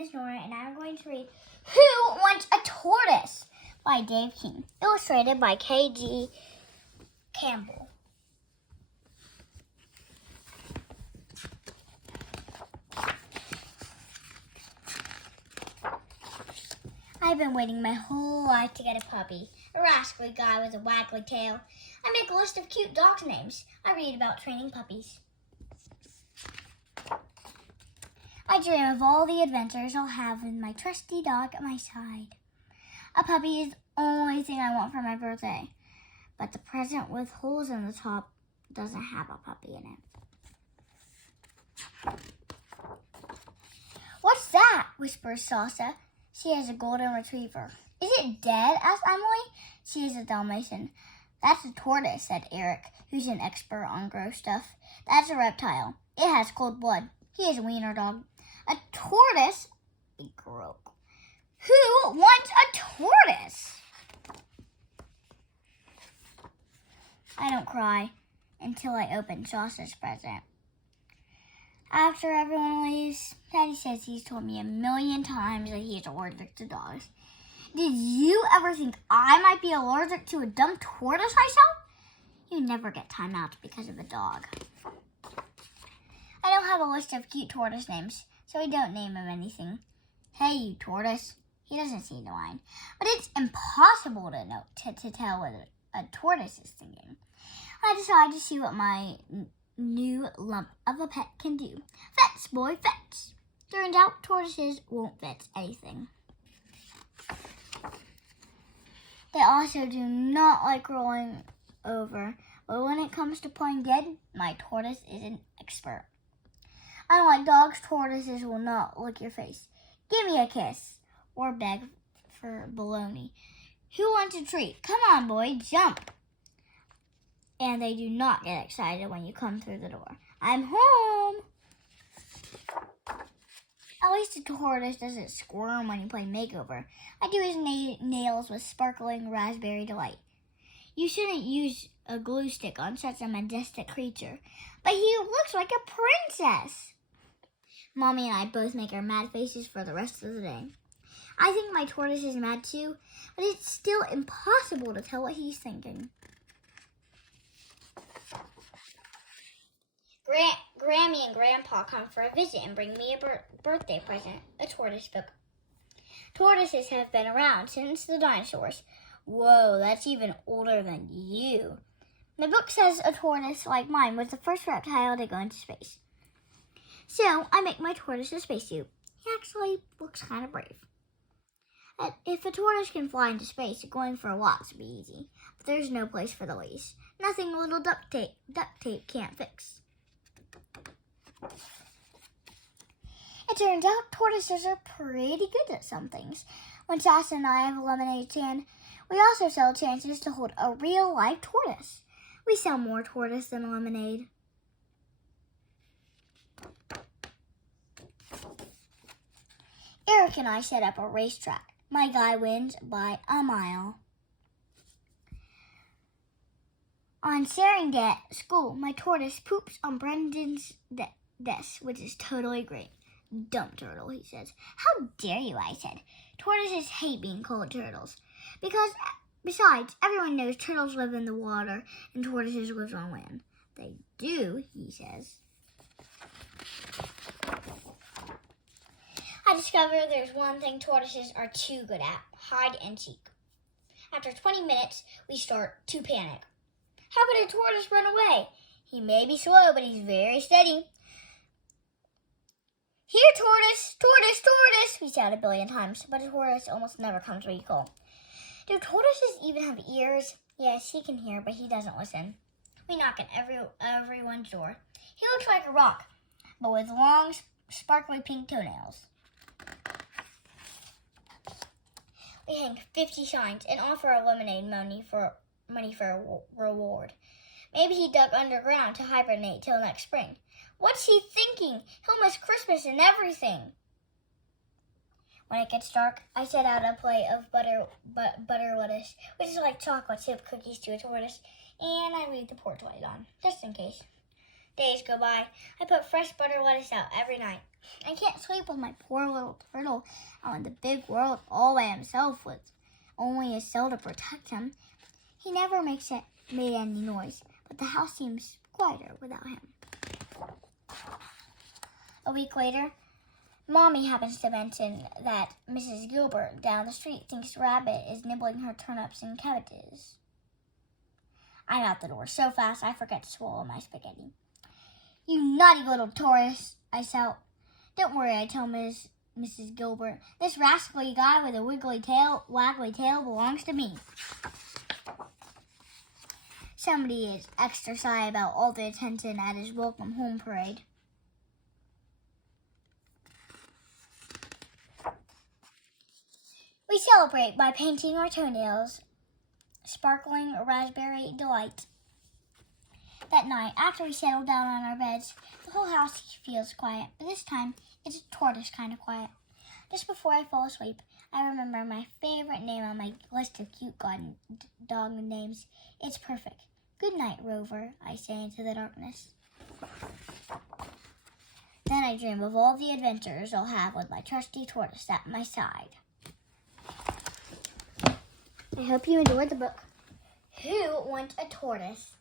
name is Norah, and I'm going to read Who Wants a Tortoise by David Keane, illustrated by K.G. Campbell. I've been waiting my whole life to get a puppy, a rascally guy with a waggly tail. I make a list of cute dog names. I read about training puppies. I dream of all the adventures I'll have with my trusty dog at my side. A puppy is the only thing I want for my birthday, but the present with holes in the top doesn't have a puppy in it. "What's that?" whispers Salsa. She has a golden retriever. "Is it dead?" asked Emily. "She is a Dalmatian." "That's a tortoise," said Eric, who's an expert on gross stuff. "That's a reptile. It has cold blood. He is a wiener dog." "A tortoise?" We croak. "Who wants a tortoise?" I don't cry until I open Sauce's present. After everyone leaves, Daddy says he's told me 1,000,000 times that he's allergic to dogs. Did you ever think I might be allergic to a dumb tortoise I saw? You never get time out because of a dog. I don't have a list of cute tortoise names, so I don't name him anything. "Hey, you tortoise." He doesn't seem to mind, but it's impossible to tell what a tortoise is thinking. I decide to see what my new lump of a pet can do. Fetch, boy, fetch. Turns out tortoises won't fetch anything. They also do not like rolling over, but when it comes to playing dead, my tortoise is an expert. Unlike dogs, tortoises will not lick your face, give me a kiss, or beg for bologna. "Who wants a treat? Come on, boy, jump." And they do not get excited when you come through the door. "I'm home." At least a tortoise doesn't squirm when you play makeover. I do his nails with sparkling raspberry delight. You shouldn't use a glue stick on such a majestic creature, but he looks like a princess. Mommy and I both make our mad faces for the rest of the day. I think my tortoise is mad too, but it's still impossible to tell what he's thinking. Grammy and Grandpa come for a visit and bring me a birthday present, a tortoise book. Tortoises have been around since the dinosaurs. Whoa, that's even older than you. The book says a tortoise like mine was the first reptile to go into space. So I make my tortoise a spacesuit. He actually looks kind of brave. If a tortoise can fly into space, going for a walk would be easy. But there's no place for the lace. Nothing a little duct tape can't fix. It turns out tortoises are pretty good at some things. When Josh and I have a lemonade stand, we also sell chances to hold a real-life tortoise. We sell more tortoise than lemonade. Eric and I set up a racetrack. My guy wins by a mile. On staring at school, my tortoise poops on Brendan's desk, which is totally great. "Dumb turtle," he says. "How dare you," I said. Tortoises hate being called turtles. Besides, everyone knows turtles live in the water and tortoises live on land. "They do," he says. I discover there's one thing tortoises are too good at: hide and seek. After 20 minutes, we start to panic. How could a tortoise run away? He may be slow, but he's very steady. "Here, tortoise! Tortoise! Tortoise!" we shout 1,000,000,000 times, but a tortoise almost never comes when you call. Do tortoises even have ears? Yes, he can hear, but he doesn't listen. We knock at everyone's door. He looks like a rock, but with long, sparkly pink toenails. We hang 50 signs and offer a lemonade money for a reward. Maybe he dug underground to hibernate till next spring. What's he thinking? He'll miss Christmas and everything. When it gets dark, I set out a plate of butter lettuce, which is like chocolate chip cookies to a tortoise, and I leave the porch light on, just in case. Days go by. I put fresh butter lettuce out every night. I can't sleep with my poor little turtle out in the big world all by himself with only a cell to protect him. He never made any noise, but the house seems quieter without him. A week later, Mommy happens to mention that Mrs. Gilbert down the street thinks Rabbit is nibbling her turnips and cabbages. I'm out the door so fast I forget to swallow my spaghetti. You naughty little Tortoise, I shout. Don't worry, I tell Mrs. Gilbert. This rascally guy with a waggly tail belongs to me. Somebody is extra shy about all the attention at his welcome home parade. We celebrate by painting our toenails, sparkling raspberry delight. That night, after we settle down on our beds, the whole house feels quiet, but this time it's a tortoise kind of quiet. Just before I fall asleep, I remember my favorite name on my list of cute dog names. It's perfect. Good night, Rover, I say into the darkness. Then I dream of all the adventures I'll have with my trusty tortoise at my side. I hope you enjoyed the book. Who Wants a Tortoise?